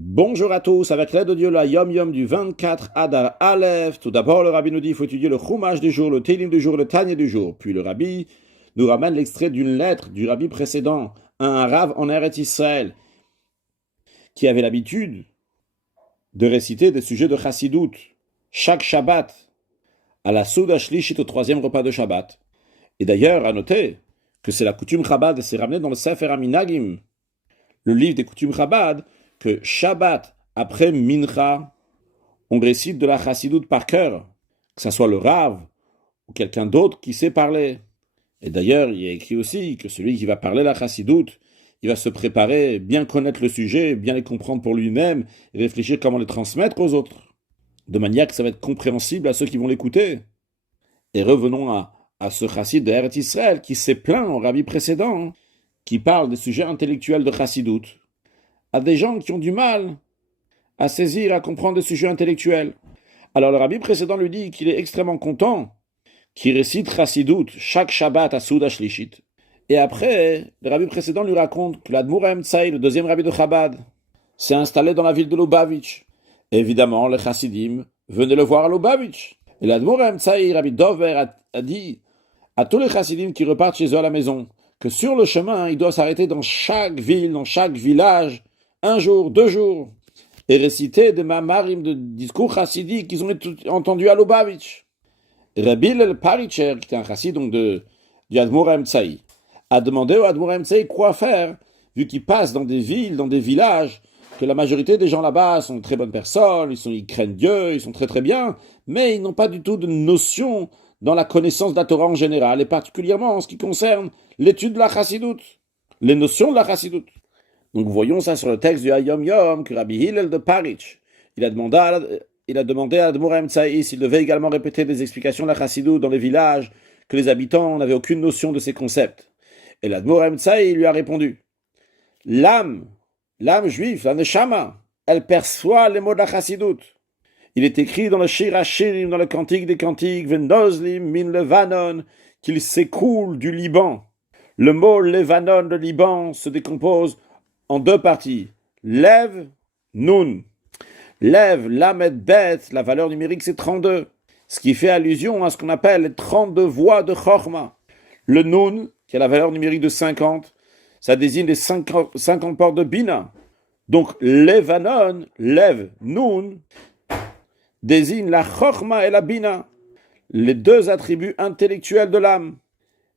Bonjour à tous, avec l'aide de Dieu, la Yom Yom du 24 Adar Aleph. Tout d'abord, le rabbi nous dit qu'il faut étudier le Chumash du jour, le Télim du jour, le Tanya du jour. Puis le rabbi nous ramène l'extrait d'une lettre du rabbi précédent, un Rav en Eretz Israël, qui avait l'habitude de réciter des sujets de Chassidut chaque Shabbat, à la Souda Shlishit, au troisième repas de Shabbat. Et d'ailleurs, à noter que c'est la coutume Chabad, c'est ramené dans le Sefer Aminagim, le livre des coutumes Chabad, que Shabbat, après Mincha, on récite de la Chassidut par cœur, que ce soit le Rav ou quelqu'un d'autre qui sait parler. Et d'ailleurs, il y a écrit aussi que celui qui va parler la Chassidut, il va se préparer, bien connaître le sujet, bien les comprendre pour lui-même, et réfléchir comment les transmettre aux autres, de manière que ça va être compréhensible à ceux qui vont l'écouter. Et revenons à ce chassid de Eretz Israël qui s'est plaint au rabbi précédent, qui parle des sujets intellectuels de Chassidut, à des gens qui ont du mal à saisir, à comprendre des sujets intellectuels. Alors le rabbi précédent lui dit qu'il est extrêmement content qu'il récite Chassidut chaque Shabbat à Souda Shlishit. Et après, le rabbi précédent lui raconte que l'Admour Haim-Tsaï, le deuxième rabbi de Chabad, s'est installé dans la ville de Lubavitch. Et évidemment, les Chassidim venaient le voir à Lubavitch. Et l'Admour Haim-Tsaï, Rabbi Dover, a dit à tous les Chassidim qui repartent chez eux à la maison que sur le chemin, ils doivent s'arrêter dans chaque ville, dans chaque village, un jour, 2 jours, et réciter des mamarim de discours chassidiques qu'ils ont entendus à Lubavitch. Rabbi el-Paritcher, qui était un chassid donc du Admour Haim-Tsaï, a demandé au Admour Haim-Tsaï quoi faire, vu qu'il passe dans des villes, dans des villages, que la majorité des gens là-bas sont de très bonnes personnes, ils craignent Dieu, ils sont très très bien, mais ils n'ont pas du tout de notion dans la connaissance de la Torah en général, et particulièrement en ce qui concerne l'étude de la Chassidut, les notions de la Chassidut. Donc voyons ça sur le texte du Hayom Yom, que Rabbi Hillel de Paritch, il a demandé à Admour Haim-Tsaï s'il devait également répéter des explications de la Chassidut dans les villages, que les habitants n'avaient aucune notion de ces concepts. Et l'Admour Haim-Tsaï lui a répondu, l'âme juive, la Neshama, elle perçoit les mots de la Chassidut. Il est écrit dans le Shir HaShirim, dans le Cantique des Cantiques, Venozlim min Levanon, qu'il s'écoule du Liban. Le mot Levanon, le Liban, se décompose en 2 parties. Lev, Nun. Lev, Lamed, Bet, la valeur numérique c'est 32. Ce qui fait allusion à ce qu'on appelle les 32 voix de Chorma. Le Nun, qui a la valeur numérique de 50, ça désigne les 50 portes de Bina. Donc, Levanon, Lev, Nun, désigne la Chorma et la Bina, les 2 attributs intellectuels de l'âme.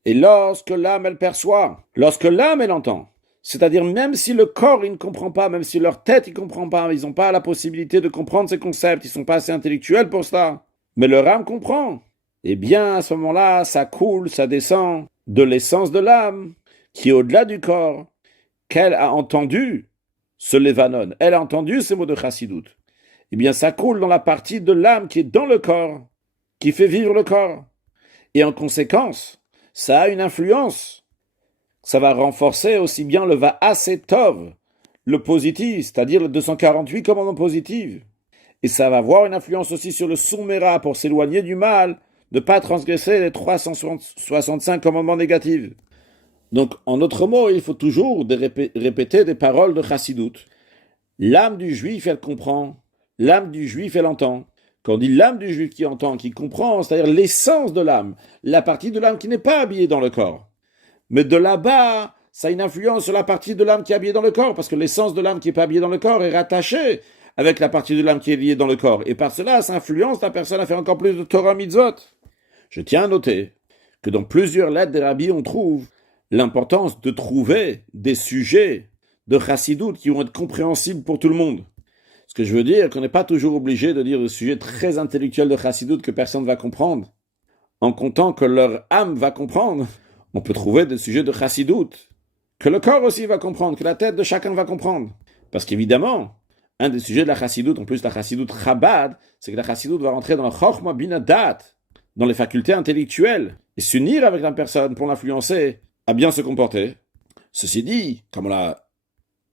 Et lorsque l'âme, elle perçoit, lorsque l'âme, elle entend, c'est-à-dire même si le corps, il ne comprend pas, même si leur tête, il ne comprend pas, ils n'ont pas la possibilité de comprendre ces concepts, ils ne sont pas assez intellectuels pour cela, mais leur âme comprend. Eh bien, à ce moment-là, ça coule, ça descend de l'essence de l'âme, qui est au-delà du corps, qu'elle a entendu ce Levanon, elle a entendu ces mots de Chassidut. Eh bien, ça coule dans la partie de l'âme qui est dans le corps, qui fait vivre le corps. Et en conséquence, ça a une influence. Ça va renforcer aussi bien le Va'asetov, le positif, c'est-à-dire le 248 commandements positifs. Et ça va avoir une influence aussi sur le Soumera pour s'éloigner du mal, ne pas transgresser les 365 commandements négatifs. Donc, en d'autres mots, il faut toujours répéter des paroles de Chassidut. L'âme du juif, elle comprend. L'âme du juif, elle entend. Quand on dit l'âme du juif qui entend, qui comprend, c'est-à-dire l'essence de l'âme, la partie de l'âme qui n'est pas habillée dans le corps. Mais de là-bas, ça a une influence sur la partie de l'âme qui est habillée dans le corps, parce que l'essence de l'âme qui n'est pas habillée dans le corps est rattachée avec la partie de l'âme qui est liée dans le corps. Et par cela, ça influence la personne à faire encore plus de Torah mitzvot. Je tiens à noter que dans plusieurs lettres des rabbis, on trouve l'importance de trouver des sujets de Chassidut qui vont être compréhensibles pour tout le monde. Ce que je veux dire, qu'on n'est pas toujours obligé de dire des sujets très intellectuels de Chassidut que personne ne va comprendre. En comptant que leur âme va comprendre, on peut trouver des sujets de Chassidut que le corps aussi va comprendre, que la tête de chacun va comprendre. Parce qu'évidemment, un des sujets de la Chassidut, en plus la Chassidut Chabad, c'est que la Chassidut va rentrer dans la Chochma Bina Dat, dans les facultés intellectuelles, et s'unir avec la personne pour l'influencer à bien se comporter. Ceci dit, comme on l'a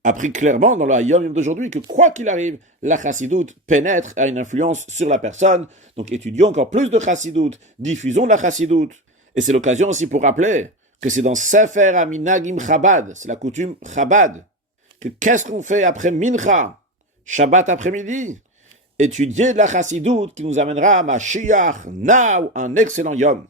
appris clairement dans le Hayom Yom d'aujourd'hui, que quoi qu'il arrive, la Chassidut pénètre, a une influence sur la personne. Donc étudions encore plus de Chassidut, diffusons la Chassidut. Et c'est l'occasion aussi pour rappeler que c'est dans Sefer Aminagim Chabad, c'est la coutume Chabad, que qu'est-ce qu'on fait après Mincha, Shabbat après-midi, étudier de la chassidoute qui nous amènera à Mashiach, now, un excellent yom.